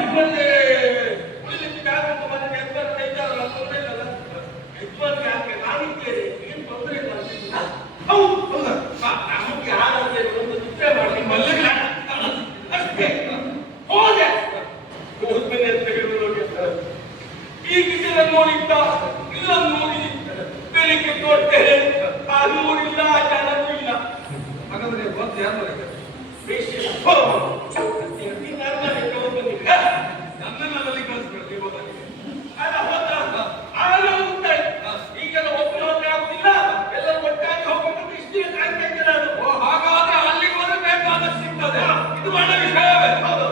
ನಿಮ್ಮಲ್ಲಿ ಉಳಿಲಿಕ್ಕೆ ಜಾಗ ಅಂತ ಬಂದಿದೆ. ಯಜಮಾನ್ ಕೈತಾರಲ್ಲ, ತೊಂದರೆ ಇಲ್ಲಲ್ಲ. ಯಜಮಾನ್ ಯಾಕೆ ನಾನಿದ್ದೇನೆ, ಏನು ತೊಂದರೆ ಇಲ್ಲ. ಹೌದು ಹೌದಾ, ನಮಗೆ ಯಾರಾದ್ರೆ ಒಂದು ನಿದ್ರೆ ಮಾಡಿ ಮಲ್ಲಿಗೆ ಅಷ್ಟೇ ಹೋದೆ. ಹೋದ್ಮೇಲೆ ಅಂತ ಹೇಳುವಾಗ ಈ ಗಿಡ ನೋಡಿದ್ದ ಇಲ್ಲ ನೋಡಿ ಬೆಳಿಗ್ಗೆ ತೋಡ್ತೇನೆ, ಆ ನೋಡಿಲ್ಲ, ಆ ಜನನೂ ಇಲ್ಲ. ಹಾಗಾದ್ರೆ ಗೊತ್ತು ಯಾರು ನನ್ನಲ್ಲಿ ಕಳಿಸ್ಬಿಡ್ತೀವಿ. ಈಗೆಲ್ಲ ಒಬ್ಬರು ಆಗುದಿಲ್ಲ, ಎಲ್ಲ ಒಟ್ಟಾಗಿ ಹೋಗ್ಬೇಕು. ಇಷ್ಟೇ ಕಾಯ್ತಾ ನಾನು. ಹಾಗಾದ್ರೆ ಅಲ್ಲಿಗೆ ಬರಬೇಕಾದ ಸಿಗ್ತದೆ. ಇದು ಒಳ್ಳೆ ವಿಷಯವೇ. ಹೌದು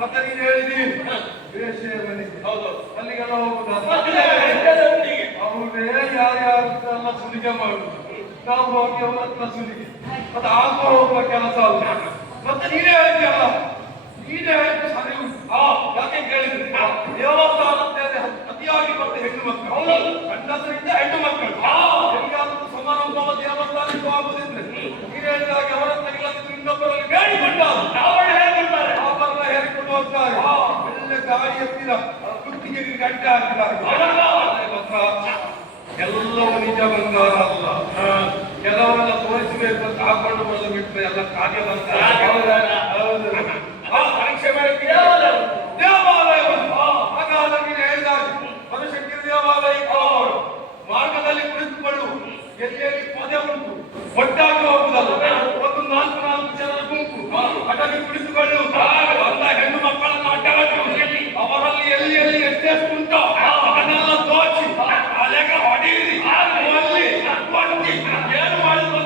ಮತ್ತೆ ನೀನು ಹೇಳಿದೀನಿ ಅಲ್ಲಿಗೆಲ್ಲ ಹೋಗುದು ಅವರೇ ಯಾರ್ಯಾರೆಲ್ಲ ಸುಲಿಗೆ ಮಾಡುದು, ನಾವು ಹೋಗಿ ಅವರ ಹತ್ರ ಸುಲಿಗೆ, ಮತ್ತೆ ಆಗುವ ಹೋಗುವ ಕೆಲಸ ಅಲ್ಲ. ಮತ್ತೆ ನೀನೇ ಹೇಳಿದ್ಯಲ್ಲ, ನೀನೇ ಹೇಳಿದ್ದು ಸರಿ ಉಂಟು. ಯಾಕೆ ಕೇಳಿದ್ರಿ, ದೇವಸ್ಥಾನ ಅತಿಯಾಗಿ ಮತ್ತೆ ಹೆಣ್ಣು ಮಕ್ಕಳು, ಗಂಡಸರಿಂದ ಹೆಣ್ಣು ಮಕ್ಕಳು ಎಲ್ಲಿಗಾದ್ರೂ ಸಮಾರಂಭ ದೇವಸ್ಥಾನಕ್ಕೂ ಆಗುದಿದ್ರೆ ನೀನು ಹೇಳಿದಾಗ ಅವರನ್ನ ಇಲ್ಲದಿದ್ರು ಇನ್ನೊಬ್ಬರಲ್ಲಿ ಬೇಡಿಕೊಂಡ ಹೇಳ್ಕೊಳ್ತಾರೆ, ಅವರನ್ನ ಹೇರಿಕೊಂಡು ಹೋಗ್ತಾರೆ. ಒಳ್ಳೆ ಗಾಡಿ ಎತ್ತಿದ ಕುತ್ತಿಗೆಗೆ ಗಂಟೆ ಹಾಕಿದ್ದಾರೆ. ಎಲ್ಲವೂ ನಿಜ ಬಂಗಾರ ಅಲ್ಲ, ಕೆಲವರೆಲ್ಲ ತೋರಿಸಬೇಕು ಅಂತ ಹಾಕೊಂಡು ಬಂದು ಬಿಟ್ಟರೆ ಎಲ್ಲ ಕಾರ್ಯ ಪರೀಕ್ಷೆ ದೇವಾಲಯ. ಹಾಗಾದ್ರೆ ನೀನು ಹೇಳಿದಾಗ ಬನಶಂಕರಿ ದೇವಾಲಯಕ್ಕೆ ಮಾರ್ಗದಲ್ಲಿ ಕುಳಿತುಕೊಳ್ಳು, ಎಲ್ಲಿ ಪೊದೆ ಉಂಟು, ಒಟ್ಟಾಗಿ ಹೋಗುದಲ್ಲ, ಒಂದು 4 ಜನರ ಗುಂಪು ಅಡ್ಡಲ್ಲಿ ಕುಳಿತುಕೊಳ್ಳು. ಎಲ್ಲ ಹೆಣ್ಣು ಮಕ್ಕಳನ್ನು ಅಡ್ಡಗಟ್ಟು ಅವರಲ್ಲಿ ಎಲ್ಲಿ ಎಲ್ಲಿ ಎಷ್ಟೆಷ್ಟು ಉಂಟೋ ಅದನ್ನೆಲ್ಲ ದೋಚಿ ಅಲೆಗೆ ಹೊಡೆಯಿರಿ, ಅಲ್ಲಿ ಏನು ಮಾಡಿದ್ರು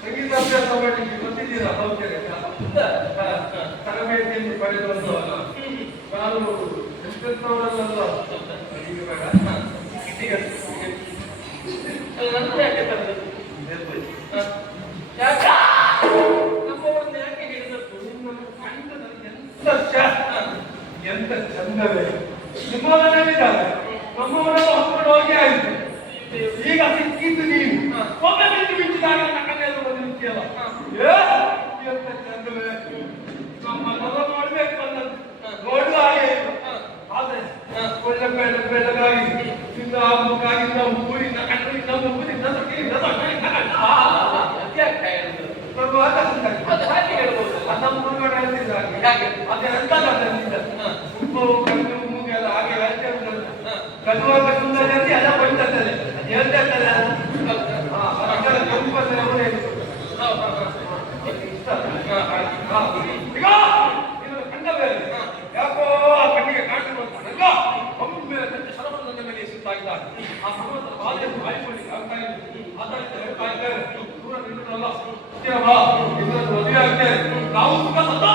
ಸಂಗೀತಾಭ್ಯಾಸ ಮಾಡಲಿಕ್ಕೆ ಗೊತ್ತಿದ್ದೀರಾ ತರಬೇತಿಯನ್ನು ಪಡೆದವನು ನಾನು ಎಷ್ಟೆತ್ತವರಲ್ಲ ಈಗ ಬೇಡ ನನ್ನ ಯಾಕೆ ತಂದದ್ದು ನಮ್ಮವರನ್ನ ಯಾಕೆ ಹಿಡಿದದ್ದು ನಿಮ್ಮ ಕಂಠದಲ್ಲಿ ಎಂತ ಚಂದವೇ ನಿಮ್ಮ ಮನೆಯಲ್ಲಿ ಇದ್ದಾರೆ ನಮ್ಮವರೆಲ್ಲ ಹೊತ್ಕೊಂಡು ಹೋಗಿ ಆಯ್ತು ಈಗ ಸಿಕ್ಕಿದ್ದು ನೀನು ಒಮ್ಮೆ ಮಿಂಚಿದಾಗ ನನ್ನ ಕಣ್ಣೆಲ್ಲ ಬಂದು ನಿಂತಿಯಲ್ಲ ಎಂತ ಚಂದವೇ ನಮ್ಮ ಮೊದಲ ನೋಡ್ಬೇಕು ಬಂದದ್ದು ನೋಡುವ ಹಾಗೆ ಆದ್ರೆ ಒಳ್ಳೆ ಬೆಳಗಾಗಿ ಇಂದ ಮುಖಾಗಿಂದ ಊರಿನ ಕಣ್ಣಿಂದ ಮುಗುದಿಂದ ಸೊಕ್ಕಿನಿಂದ ಸೊಕ್ಕಿನಿಂದ ಅದು ಹಾಗೆ ಹೇಳ್ಬೋದು ನಮ್ಮ ಮುರುಗಡೆ ಹೇಳ್ತಿದ್ದಾರೆ ಅದೇ ಎಂತ ಉಪ್ಪು ಕಣ್ಣು ಮೂಗೆಲ್ಲ ಹಾಗೆ ಹೇಳ್ತೇ ಉಂಟಲ್ಲ ಕಟುವಾಗ ಸುಂದರ ಎಲ್ಲ ಬೈತದೆ ಹೇಳ್ತಾ ಇರ್ತದೆ ಕೆಂಪಲ್ಲಿ ಈಗ ಕಂಡ ಬೇರೆ ಯಾಕೋ ಆ ಕಣ್ಣಿಗೆ ಕಾಣಿಸುವಂತ ನಂಗ ಒಮ್ಮೆ ಶರಬಂಧದ ಮೇಲೆ ಸುತ್ತಾ ಇದ್ದಾರೆ ಆ ಭಗವಂತನ ಬಾಧೆಯನ್ನು ಬಾಯಿಕೊಳ್ಳಿ ಆಗ್ತಾ ಇದೆ ಆದ್ದರಿಂದ ಹೇಳ್ತಾ ಇದ್ದಾರೆ ದೂರ ನಿಲ್ಲಲ್ಲ ಬಾ ಇದನ್ನು ಮದುವೆ ಆಗ್ತೇವೆ ನಾವು ಸುಖ ಸತ್ತ